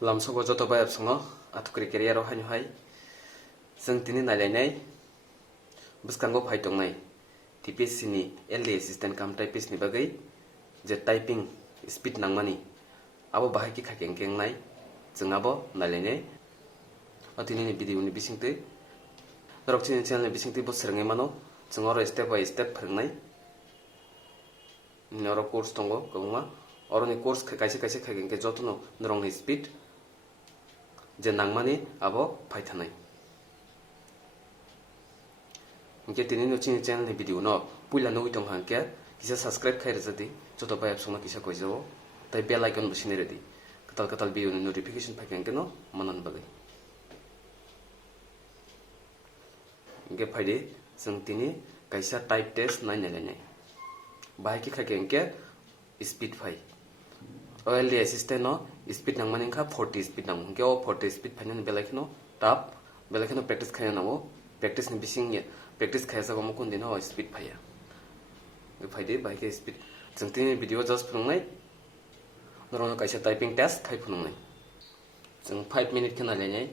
Lamsogo joto ba apsongo atukri career hainu hai जों दिनै नायलायनाय बसकांगो फाइटंनाय TPSC नि LD assistant kam typist ni bagai je typing speed nangmani abo bahai ki khakeng kengnai जों abo नायलायनाय atini ni video ni bisingtui dorok chini channel ni bisingtui bo srangei mano जों oro step by step pharangnai noro course tongo kobungma oro ni course kaisa kaisa khakeng ke jotono norong ni speed je nangmani abo phaithanai Ingke tini no chini channel ni video no puila no uitong hangke kisa subscribe khai rajadi joto bai apsongma kisa koijawo tai bell icon bo sine ready katal video ni notification phakeng no manan bagai Ingke phaide जों tini kaisa type test nainai bai ki khakeng ke speed phai OLD assistant no speed nangmani kha 40 speed nang ke o 40 speed phainan belakhino tap belakhino practice khai namo practice ni bising practice खायसा को मुकुंदी ना speed फाया फायदे bike speed जों तिनि video just फुंनाय नरनो कायसा typing test खाय फुंनाय जों 5 minute खना लायनाय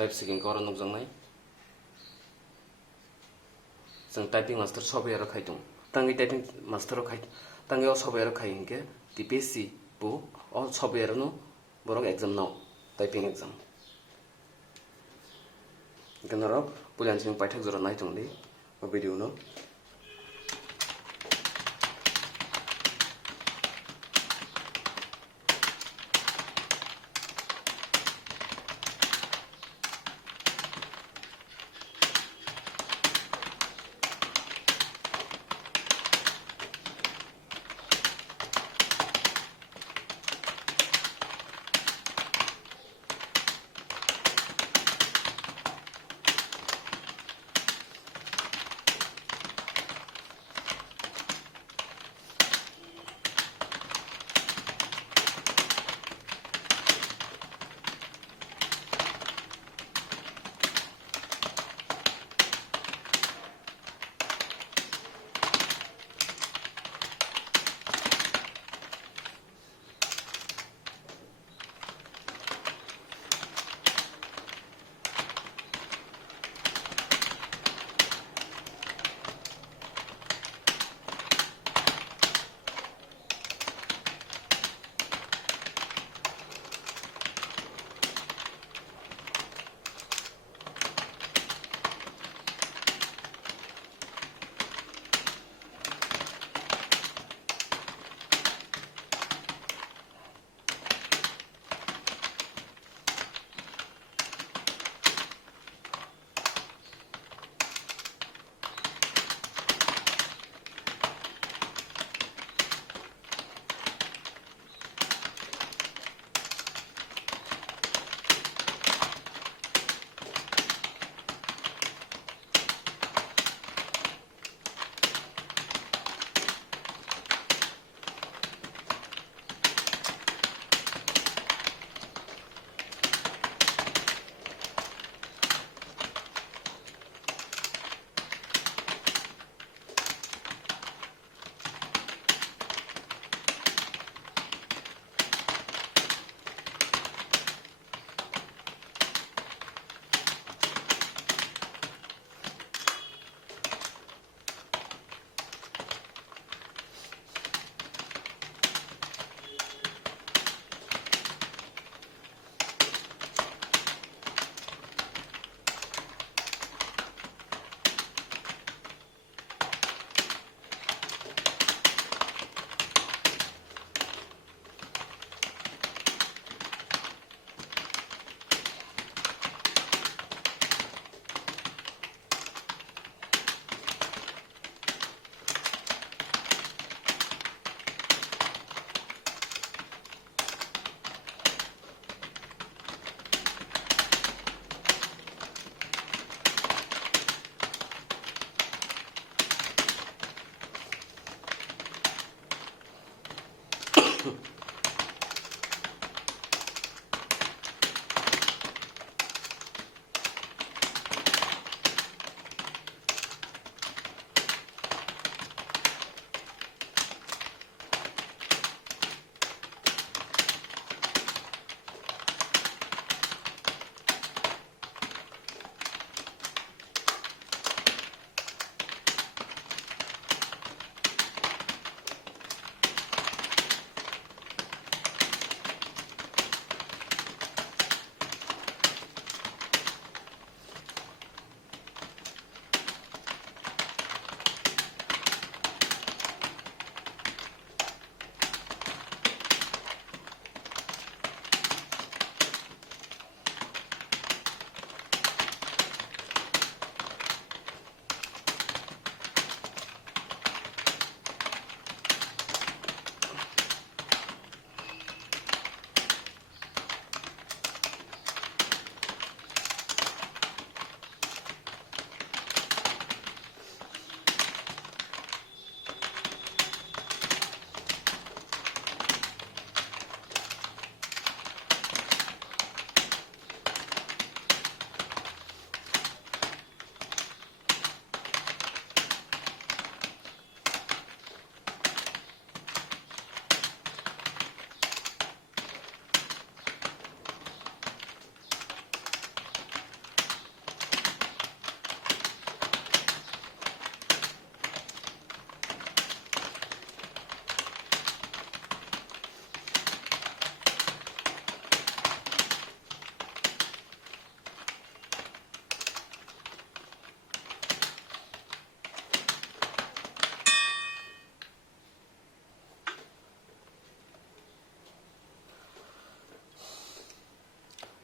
टाइप सेकेंड को रनक जंनाय जों टाइपिंग मास्टर सॉफ्टवेयर खाय दं तांगि टाइपिंग मास्टर खाय तांगि सॉफ्टवेयर खाय हिंके TPSC बो ऑल सॉफ्टवेयर नो बरक एग्जाम नाव typing exam Ganaro pulian sing paithak jora nai tongli o video no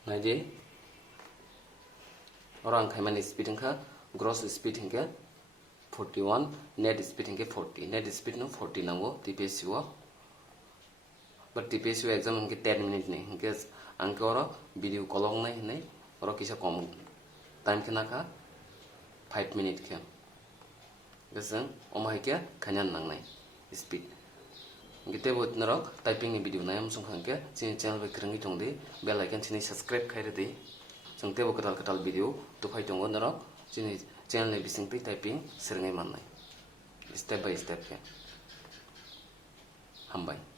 नायदि orang khaimani speed hingka gross speed hingke 41 net speed hingke 40 net speed no 40 nango TPSU o but TPSU exam hingke 10 minute ni hingke angke oro video kolong nai hinai oro kisa kom time khena ka 5 minute khe gesang omai ke khanyan nangnai speed hingke tebo narok typing ni video nayam sung hangke chini channel bai krengi tongdi bell icon chini subscribe khaire di जों तेबो कटाल video तुफाय दङ नरो जोंनि चेनेलनि बिसिंथि typing सोलोंनाय मानाय step by step हामबाय।